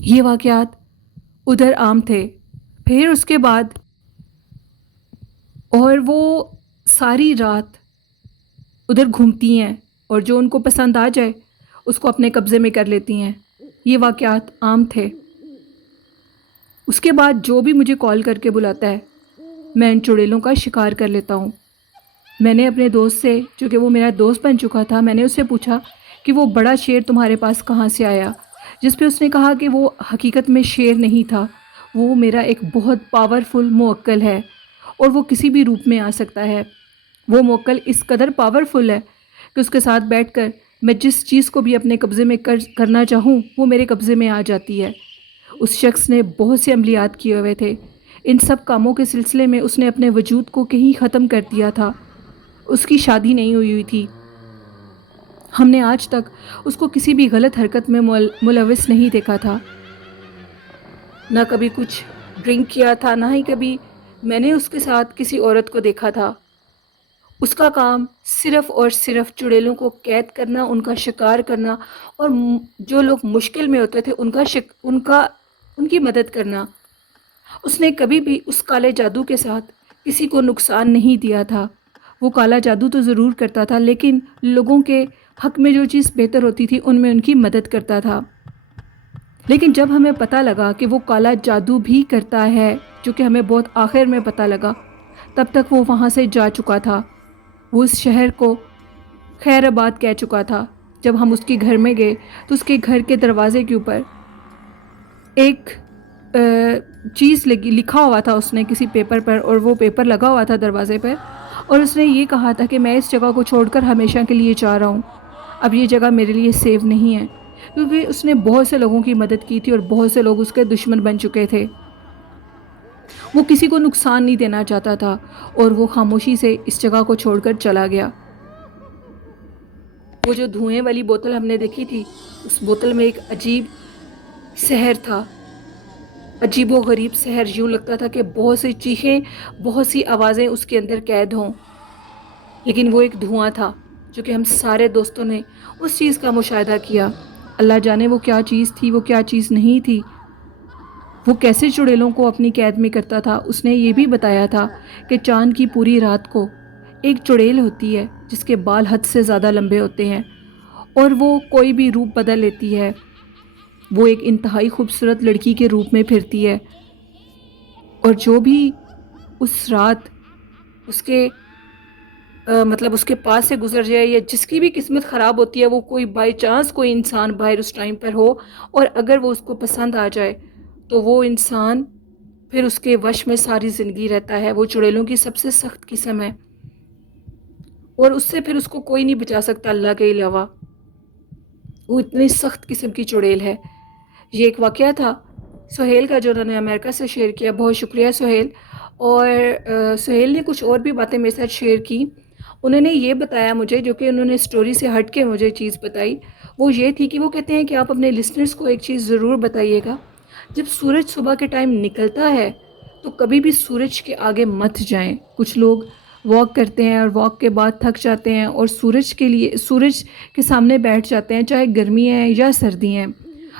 یہ واقعات ادھر عام تھے. پھر اس کے بعد اور وہ ساری رات ادھر گھومتی ہیں اور جو ان کو پسند آ جائے اس کو اپنے قبضے میں کر لیتی ہیں. یہ واقعات عام تھے. اس کے بعد جو بھی مجھے کال کر کے بلاتا ہے میں ان چڑیلوں کا شکار کر لیتا ہوں. میں نے اپنے دوست سے، جو کہ وہ میرا دوست بن چکا تھا، میں نے اس سے پوچھا کہ وہ بڑا شیر تمہارے پاس کہاں سے آیا، جس پہ اس نے کہا کہ وہ حقیقت میں شیر نہیں تھا، وہ میرا ایک بہت پاورفل موکل ہے اور وہ کسی بھی روپ میں آ سکتا ہے. وہ موکل اس قدر پاورفل ہے کہ اس کے ساتھ بیٹھ کر میں جس چیز کو بھی اپنے قبضے میں کرنا چاہوں وہ میرے قبضے میں آ جاتی ہے. اس شخص نے بہت سے عملیات کیے ہوئے تھے. ان سب کاموں کے سلسلے میں اس نے اپنے وجود کو کہیں ختم کر دیا تھا. اس کی شادی نہیں ہوئی تھی. ہم نے آج تک اس کو کسی بھی غلط حرکت میں ملوث نہیں دیکھا تھا. نہ کبھی کچھ ڈرنک کیا تھا، نہ ہی کبھی میں نے اس کے ساتھ کسی عورت کو دیکھا تھا. اس کا کام صرف اور صرف چڑیلوں کو قید کرنا، ان کا شکار کرنا اور جو لوگ مشکل میں ہوتے تھے ان کی مدد کرنا. اس نے کبھی بھی اس کالے جادو کے ساتھ کسی کو نقصان نہیں دیا تھا. وہ کالا جادو تو ضرور کرتا تھا لیکن لوگوں کے حق میں جو چیز بہتر ہوتی تھی ان میں ان کی مدد کرتا تھا. لیکن جب ہمیں پتہ لگا کہ وہ کالا جادو بھی کرتا ہے، جو کہ ہمیں بہت آخر میں پتہ لگا، تب تک وہ وہاں سے جا چکا تھا. وہ اس شہر کو خیر آباد کہہ چکا تھا. جب ہم اس کے گھر میں گئے تو اس کے گھر کے دروازے کے اوپر ایک چیز لکھا ہوا تھا اس نے کسی پیپر پر، اور وہ پیپر لگا ہوا تھا دروازے پر، اور اس نے یہ کہا تھا کہ میں اس جگہ کو چھوڑ کر ہمیشہ کے لیے جا رہا ہوں. اب یہ جگہ میرے لیے سیف نہیں ہے، کیونکہ اس نے بہت سے لوگوں کی مدد کی تھی اور بہت سے لوگ اس کے دشمن بن چکے تھے. وہ کسی کو نقصان نہیں دینا چاہتا تھا اور وہ خاموشی سے اس جگہ کو چھوڑ کر چلا گیا. وہ جو دھوئیں والی بوتل ہم نے دیکھی تھی، اس بوتل میں ایک عجیب سحر تھا، عجیب و غریب سحر. یوں لگتا تھا کہ بہت سی چیخیں، بہت سی آوازیں اس کے اندر قید ہوں، لیکن وہ ایک دھواں تھا جو کہ ہم سارے دوستوں نے اس چیز کا مشاہدہ کیا. اللہ جانے وہ کیا چیز تھی، وہ کیا چیز نہیں تھی. وہ کیسے چڑیلوں کو اپنی قید میں کرتا تھا. اس نے یہ بھی بتایا تھا کہ چاند کی پوری رات کو ایک چڑیل ہوتی ہے جس کے بال حد سے زیادہ لمبے ہوتے ہیں اور وہ کوئی بھی روپ بدل لیتی ہے. وہ ایک انتہائی خوبصورت لڑکی کے روپ میں پھرتی ہے، اور جو بھی اس رات اس کے مطلب اس کے پاس سے گزر جائے، یا جس کی بھی قسمت خراب ہوتی ہے، وہ کوئی بائی چانس کوئی انسان باہر اس ٹائم پر ہو اور اگر وہ اس کو پسند آ جائے تو وہ انسان پھر اس کے وش میں ساری زندگی رہتا ہے. وہ چڑیلوں کی سب سے سخت قسم ہے اور اس سے پھر اس کو کوئی نہیں بچا سکتا اللہ کے علاوہ. وہ اتنی سخت قسم کی چڑیل ہے. یہ ایک واقعہ تھا سہیل کا جو انہوں نے امریکہ سے شیئر کیا. بہت شکریہ سہیل. اور سہیل نے کچھ اور بھی باتیں میرے ساتھ شیئر کی. انہوں نے یہ بتایا مجھے، جو کہ انہوں نے سٹوری سے ہٹ کے مجھے چیز بتائی، وہ یہ تھی کہ وہ کہتے ہیں کہ آپ اپنے لسنرز کو ایک چیز ضرور بتائیے گا، جب سورج صبح کے ٹائم نکلتا ہے تو کبھی بھی سورج کے آگے مت جائیں. کچھ لوگ واک کرتے ہیں اور واک کے بعد تھک جاتے ہیں اور سورج کے سامنے بیٹھ جاتے ہیں، چاہے گرمی ہے یا سردی ہیں.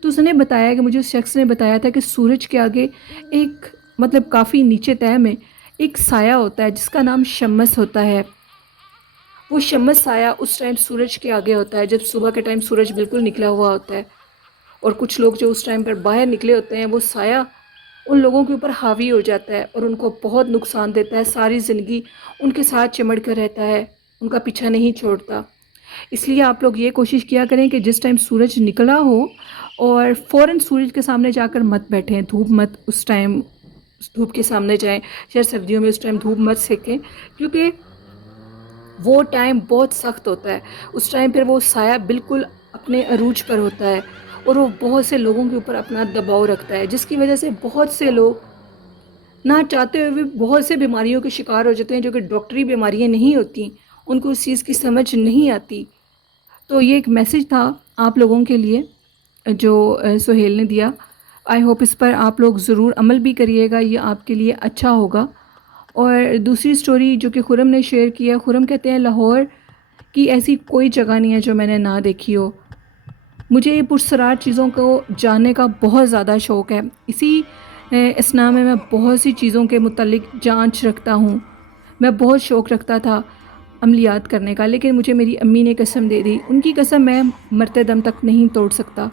تو اس نے بتایا کہ مجھے اس شخص نے بتایا تھا کہ سورج کے آگے ایک مطلب کافی نیچے تہہ میں ایک سایہ ہوتا ہے جس کا نام شمس ہوتا ہے. وہ شمس سایہ اس ٹائم سورج کے آگے ہوتا ہے جب صبح کے ٹائم سورج بالکل نکلا ہوا ہوتا ہے، اور کچھ لوگ جو اس ٹائم پر باہر نکلے ہوتے ہیں، وہ سایہ ان لوگوں کے اوپر حاوی ہو جاتا ہے اور ان کو بہت نقصان دیتا ہے. ساری زندگی ان کے ساتھ چمڑ کر رہتا ہے، ان کا پیچھا نہیں چھوڑتا. اس لیے آپ لوگ یہ کوشش کیا کریں کہ جس ٹائم سورج نکلا ہو اور فوراً سورج کے سامنے جا کر مت بیٹھیں. اس ٹائم دھوپ کے سامنے جائیں، یا سردیوں میں اس ٹائم دھوپ مت سیکیں، کیونکہ وہ ٹائم بہت سخت ہوتا ہے. اس ٹائم پھر وہ سایہ بالکل اپنے عروج پر ہوتا ہے اور وہ بہت سے لوگوں کے اوپر اپنا دباؤ رکھتا ہے، جس کی وجہ سے بہت سے لوگ نہ چاہتے ہوئے بہت سے بیماریوں کے شکار ہو جاتے ہیں، جو کہ ڈاکٹری بیماریاں نہیں ہوتی. ان کو اس چیز کی سمجھ نہیں آتی. تو یہ ایک میسج تھا آپ لوگوں کے لیے جو سہیل نے دیا. آئی ہوپ اس پر آپ لوگ ضرور عمل بھی کریے گا، یہ آپ کے لیے اچھا ہوگا. اور دوسری سٹوری جو کہ خرم نے شیئر کیا، خرم کہتے ہیں لاہور کی ایسی کوئی جگہ نہیں ہے جو میں نے نہ دیکھی ہو. مجھے پرسرار چیزوں کو جاننے کا بہت زیادہ شوق ہے، اسی اثناء میں میں بہت سی چیزوں کے متعلق جانچ رکھتا ہوں۔ میں بہت شوق رکھتا تھا عملیات کرنے کا، لیکن مجھے میری امی نے قسم دے دی، ان کی قسم میں مرتے دم تک نہیں توڑ سکتا۔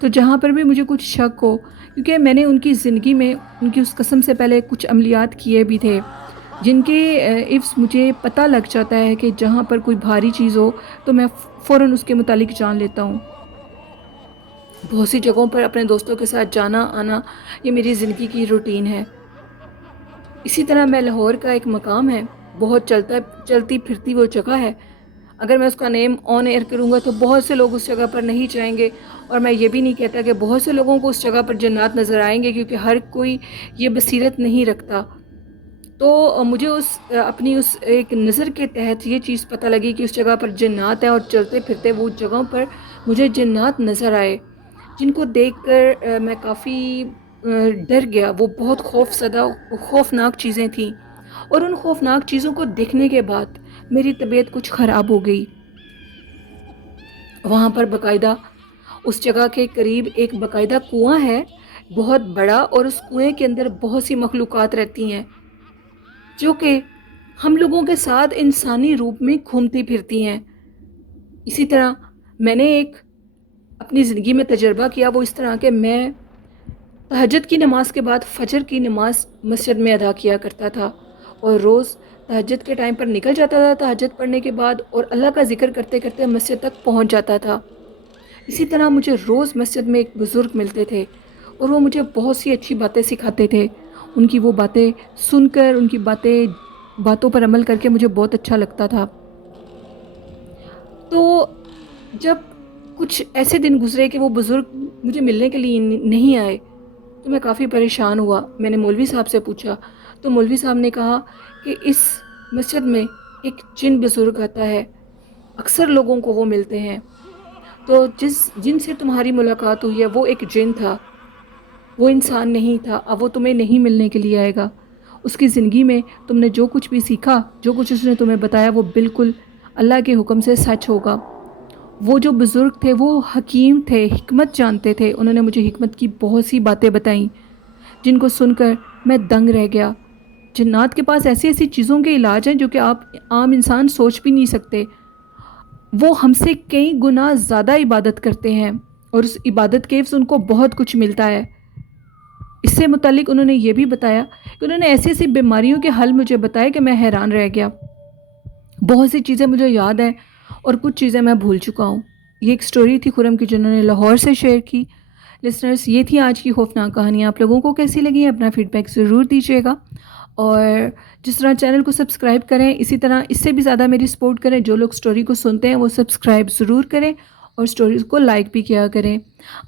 تو جہاں پر بھی مجھے کچھ شک ہو، کیونکہ میں نے ان کی زندگی میں ان کی اس قسم سے پہلے کچھ عملیات کیے بھی تھے، جن کے عفظ مجھے پتہ لگ جاتا ہے کہ جہاں پر کوئی بھاری چیز ہو تو میں فوراً اس کے متعلق جان لیتا ہوں۔ بہت سی جگہوں پر اپنے دوستوں کے ساتھ جانا آنا یہ میری زندگی کی روٹین ہے۔ اسی طرح میں لاہور کا ایک مقام ہے، بہت چلتی پھرتی وہ جگہ ہے، اگر میں اس کا نیم آن ایئر کروں گا تو بہت سے لوگ اس جگہ پر نہیں جائیں گے، اور میں یہ بھی نہیں کہتا کہ بہت سے لوگوں کو اس جگہ پر جنات نظر آئیں گے، کیونکہ ہر کوئی یہ بصیرت نہیں رکھتا۔ تو مجھے اپنی اس ایک نظر کے تحت یہ چیز پتہ لگی کہ اس جگہ پر جنات ہیں، اور چلتے پھرتے وہ جگہوں پر مجھے جنات نظر آئے، جن کو دیکھ کر میں کافی ڈر گیا۔ وہ بہت خوفناک چیزیں تھیں، اور ان خوفناک چیزوں کو دیکھنے کے بعد میری طبیعت کچھ خراب ہو گئی۔ وہاں پر باقاعدہ اس جگہ کے قریب ایک باقاعدہ کنواں ہے، بہت بڑا، اور اس کنویں کے اندر بہت سی مخلوقات رہتی ہیں جو کہ ہم لوگوں کے ساتھ انسانی روپ میں گھومتی پھرتی ہیں۔ اسی طرح میں نے ایک اپنی زندگی میں تجربہ کیا، وہ اس طرح کہ میں تہجد کی نماز کے بعد فجر کی نماز مسجد میں ادا کیا کرتا تھا، اور روز تہجد کے ٹائم پر نکل جاتا تھا تہجد پڑھنے کے بعد، اور اللہ کا ذکر کرتے کرتے مسجد تک پہنچ جاتا تھا۔ اسی طرح مجھے روز مسجد میں ایک بزرگ ملتے تھے، اور وہ مجھے بہت سی اچھی باتیں سکھاتے تھے۔ ان کی وہ باتیں سن کر، ان کی باتوں پر عمل کر کے مجھے بہت اچھا لگتا تھا۔ تو جب کچھ ایسے دن گزرے کہ وہ بزرگ مجھے ملنے کے لیے نہیں آئے، تو میں کافی پریشان ہوا۔ میں نے مولوی صاحب سے پوچھا، تو مولوی صاحب نے کہا کہ اس مسجد میں ایک جن بزرگ آتا ہے، اکثر لوگوں کو وہ ملتے ہیں، تو جن سے تمہاری ملاقات ہوئی ہے وہ ایک جن تھا، وہ انسان نہیں تھا، اب وہ تمہیں نہیں ملنے کے لیے آئے گا۔ اس کی زندگی میں تم نے جو کچھ بھی سیکھا، جو کچھ اس نے تمہیں بتایا، وہ بالکل اللہ کے حکم سے سچ ہوگا۔ وہ جو بزرگ تھے وہ حکیم تھے، حکمت جانتے تھے، انہوں نے مجھے حکمت کی بہت سی باتیں بتائیں، جن کو سن کر میں دنگ رہ گیا۔ جنات کے پاس ایسی ایسی چیزوں کے علاج ہیں جو کہ آپ عام انسان سوچ بھی نہیں سکتے۔ وہ ہم سے کئی گنا زیادہ عبادت کرتے ہیں، اور اس عبادت کے عوض ان کو بہت کچھ ملتا ہے۔ اس سے متعلق انہوں نے یہ بھی بتایا کہ انہوں نے ایسی ایسی بیماریوں کے حل مجھے بتائے کہ میں حیران رہ گیا۔ بہت سی چیزیں مجھے یاد ہیں، اور کچھ چیزیں میں بھول چکا ہوں۔ یہ ایک سٹوری تھی خرم کی، جنہوں نے لاہور سے شیئر کی۔ لسنرز، یہ تھی آج کی خوفناک کہانی۔ آپ لوگوں کو کیسی لگی؟ اپنا فیڈ بیک ضرور دیجیے گا، اور جس طرح چینل کو سبسکرائب کریں، اسی طرح اس سے بھی زیادہ میری سپورٹ کریں۔ جو لوگ سٹوری کو سنتے ہیں وہ سبسکرائب ضرور کریں، اور سٹوریز کو لائک بھی کیا کریں۔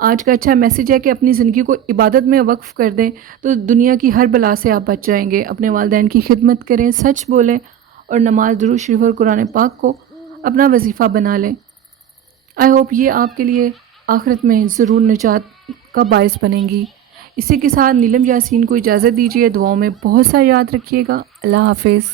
آج کا اچھا میسیج ہے کہ اپنی زندگی کو عبادت میں وقف کر دیں، تو دنیا کی ہر بلا سے آپ بچ جائیں گے۔ اپنے والدین کی خدمت کریں، سچ بولیں، اور نماز، درود شریف اور قرآن پاک کو اپنا وظیفہ بنا لیں۔ آئی ہوپ یہ آپ کے لیے آخرت میں ضرور نجات کا باعث بنیں گی۔ اسی کے ساتھ نیلم یاسین کو اجازت دیجیے، دعاؤں میں بہت سا یاد رکھیے گا۔ اللہ حافظ۔